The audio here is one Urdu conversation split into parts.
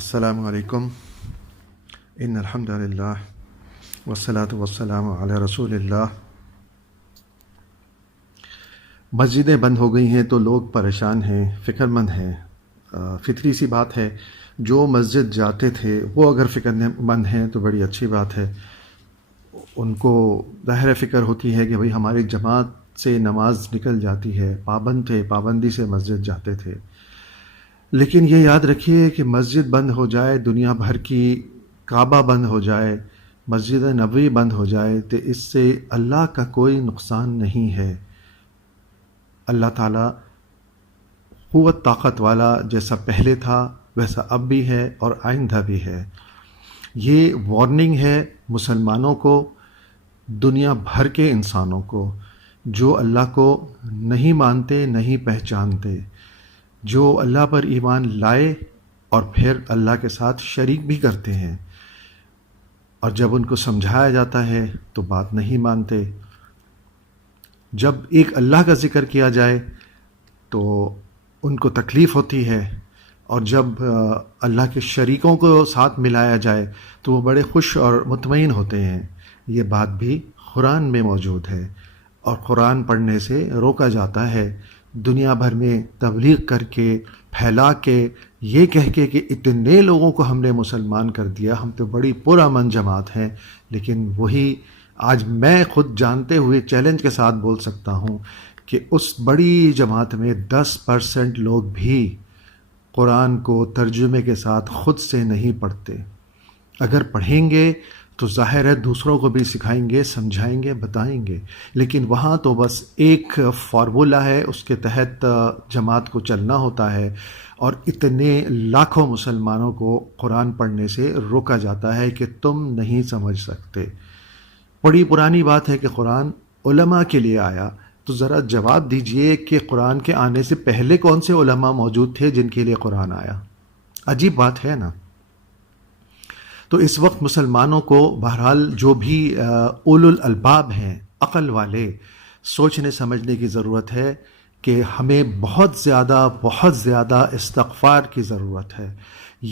السلام علیکم ان الحمد للہ والصلاۃ والسلام علی رسول اللہ۔ مسجدیں بند ہو گئی ہیں تو لوگ پریشان ہیں، فکر مند ہیں۔ فطری سی بات ہے، جو مسجد جاتے تھے وہ اگر فکر مند ہیں تو بڑی اچھی بات ہے۔ ان کو ظاہر فکر ہوتی ہے کہ بھئی ہماری جماعت سے نماز نکل جاتی ہے، پابند تھے، پابندی سے مسجد جاتے تھے۔ لیکن یہ یاد رکھیے کہ مسجد بند ہو جائے، دنیا بھر کی کعبہ بند ہو جائے، مسجد نبوی بند ہو جائے تو اس سے اللہ کا کوئی نقصان نہیں ہے۔ اللہ تعالیٰ قوت طاقت والا، جیسا پہلے تھا ویسا اب بھی ہے اور آئندہ بھی ہے۔ یہ وارننگ ہے مسلمانوں کو، دنیا بھر کے انسانوں کو جو اللہ کو نہیں مانتے، نہیں پہچانتے، جو اللہ پر ایمان لائے اور پھر اللہ کے ساتھ شریک بھی کرتے ہیں، اور جب ان کو سمجھایا جاتا ہے تو بات نہیں مانتے۔ جب ایک اللہ کا ذکر کیا جائے تو ان کو تکلیف ہوتی ہے، اور جب اللہ کے شریکوں کو ساتھ ملایا جائے تو وہ بڑے خوش اور مطمئن ہوتے ہیں۔ یہ بات بھی قرآن میں موجود ہے، اور قرآن پڑھنے سے روکا جاتا ہے۔ دنیا بھر میں تبلیغ کر کے، پھیلا کے، یہ کہہ کے کہ اتنے لوگوں کو ہم نے مسلمان کر دیا، ہم تو بڑی پرامن جماعت ہیں، لیکن وہی آج میں خود جانتے ہوئے چیلنج کے ساتھ بول سکتا ہوں کہ اس بڑی جماعت میں 10% لوگ بھی قرآن کو ترجمے کے ساتھ خود سے نہیں پڑھتے۔ اگر پڑھیں گے تو ظاہر ہے دوسروں کو بھی سکھائیں گے، سمجھائیں گے، بتائیں گے، لیکن وہاں تو بس ایک فارمولا ہے، اس کے تحت جماعت کو چلنا ہوتا ہے، اور اتنے لاکھوں مسلمانوں کو قرآن پڑھنے سے روکا جاتا ہے کہ تم نہیں سمجھ سکتے۔ بڑی پرانی بات ہے کہ قرآن علماء کے لیے آیا، تو ذرا جواب دیجئے کہ قرآن کے آنے سے پہلے کون سے علماء موجود تھے جن کے لیے قرآن آیا؟ عجیب بات ہے نا۔ تو اس وقت مسلمانوں کو بہرحال جو بھی اولو الالباب ہیں، عقل والے، سوچنے سمجھنے کی ضرورت ہے کہ ہمیں بہت زیادہ استغفار کی ضرورت ہے۔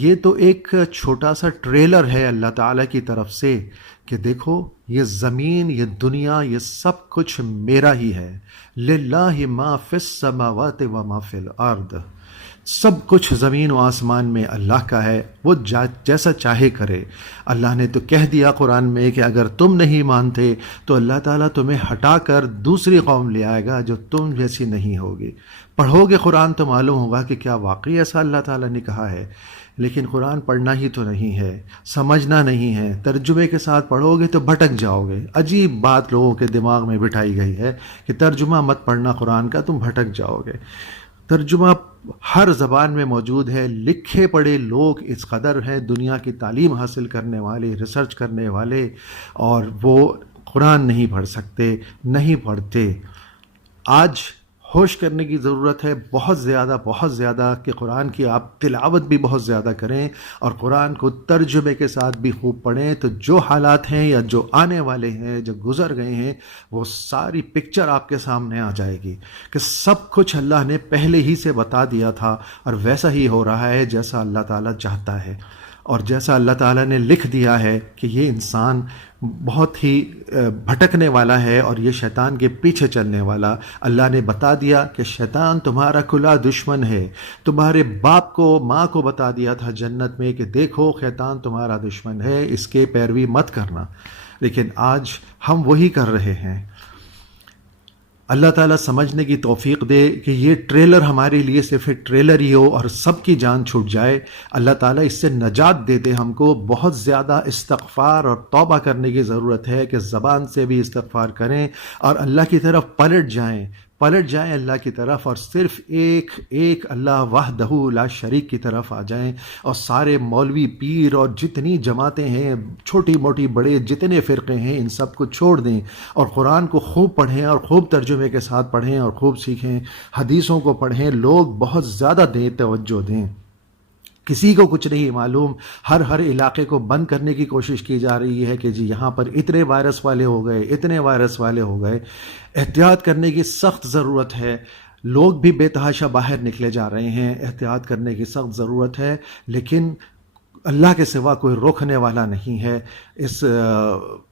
یہ تو ایک چھوٹا سا ٹریلر ہے اللہ تعالیٰ کی طرف سے کہ دیکھو یہ زمین، یہ دنیا، یہ سب کچھ میرا ہی ہے۔ للہ ما فی السماوات و ما فی الارض، سب کچھ زمین و آسمان میں اللہ کا ہے، وہ جیسا چاہے کرے۔ اللہ نے تو کہہ دیا قرآن میں کہ اگر تم نہیں مانتے تو اللہ تعالیٰ تمہیں ہٹا کر دوسری قوم لے آئے گا جو تم جیسی نہیں ہوگی۔ پڑھو گے قرآن تو معلوم ہوگا کہ کیا واقعی ایسا اللہ تعالیٰ نے کہا ہے۔ لیکن قرآن پڑھنا ہی تو نہیں ہے، سمجھنا نہیں ہے، ترجمے کے ساتھ پڑھو گے تو بھٹک جاؤ گے۔ عجیب بات لوگوں کے دماغ میں بٹھائی گئی ہے کہ ترجمہ مت پڑھنا قرآن کا، تم بھٹک جاؤ گے۔ ترجمہ ہر زبان میں موجود ہے، لکھے پڑھے لوگ اس قدر ہیں، دنیا کی تعلیم حاصل کرنے والے، ریسرچ کرنے والے، اور وہ قرآن نہیں پڑھ سکتے، نہیں پڑھتے۔ آج ہوش کرنے کی ضرورت ہے بہت زیادہ کہ قرآن کی آپ تلاوت بھی بہت زیادہ کریں، اور قرآن کو ترجمے کے ساتھ بھی خوب پڑھیں، تو جو حالات ہیں یا جو آنے والے ہیں، جو گزر گئے ہیں، وہ ساری پکچر آپ کے سامنے آ جائے گی کہ سب کچھ اللہ نے پہلے ہی سے بتا دیا تھا، اور ویسا ہی ہو رہا ہے جیسا اللہ تعالیٰ چاہتا ہے، اور جیسا اللہ تعالیٰ نے لکھ دیا ہے کہ یہ انسان بہت ہی بھٹکنے والا ہے اور یہ شیطان کے پیچھے چلنے والا۔ اللہ نے بتا دیا کہ شیطان تمہارا کھلا دشمن ہے۔ تمہارے باپ کو، ماں کو بتا دیا تھا جنت میں کہ دیکھو شیطان تمہارا دشمن ہے، اس کے پیروی مت کرنا، لیکن آج ہم وہی کر رہے ہیں۔ اللہ تعالیٰ سمجھنے کی توفیق دے کہ یہ ٹریلر ہمارے لیے صرف ایک ٹریلر ہی ہو اور سب کی جان چھوٹ جائے۔ اللہ تعالیٰ اس سے نجات دے دے ہم کو۔ بہت زیادہ استغفار اور توبہ کرنے کی ضرورت ہے کہ زبان سے بھی استغفار کریں اور اللہ کی طرف پلٹ جائیں اللہ کی طرف، اور صرف ایک اللہ وحدہ لا شریک کی طرف آ جائیں، اور سارے مولوی، پیر اور جتنی جماعتیں ہیں، چھوٹی موٹی بڑے جتنے فرقے ہیں، ان سب کو چھوڑ دیں اور قرآن کو خوب پڑھیں اور خوب ترجمے کے ساتھ پڑھیں اور خوب سیکھیں، حدیثوں کو پڑھیں، لوگ بہت زیادہ توجہ دیں۔ کسی کو کچھ نہیں معلوم، ہر علاقے کو بند کرنے کی کوشش کی جا رہی ہے کہ جی یہاں پر اتنے وائرس والے ہو گئے، اتنے وائرس والے ہو گئے۔ احتیاط کرنے کی سخت ضرورت ہے۔ لوگ بھی بے تحاشا باہر نکلے جا رہے ہیں، احتیاط کرنے کی سخت ضرورت ہے، لیکن اللہ کے سوا کوئی روکنے والا نہیں ہے. اس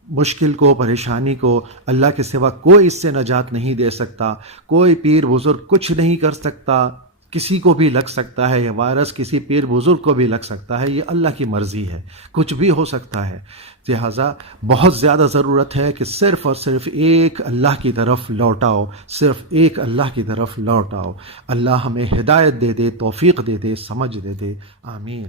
مشکل کو، پریشانی کو اللہ کے سوا کوئی اس سے نجات نہیں دے سکتا. کوئی پیر بزرگ کچھ نہیں کر سکتا. کسی کو بھی لگ سکتا ہے یہ وائرس، کسی پیر بزرگ کو بھی لگ سکتا ہے. یہ اللہ کی مرضی ہے، کچھ بھی ہو سکتا ہے. لہٰذا بہت زیادہ ضرورت ہے کہ صرف اور صرف ایک اللہ کی طرف لوٹ آؤ، صرف ایک اللہ کی طرف لوٹ آؤ. اللہ ہمیں ہدایت دے دے، توفیق دے دے، سمجھ دے دے. آمین.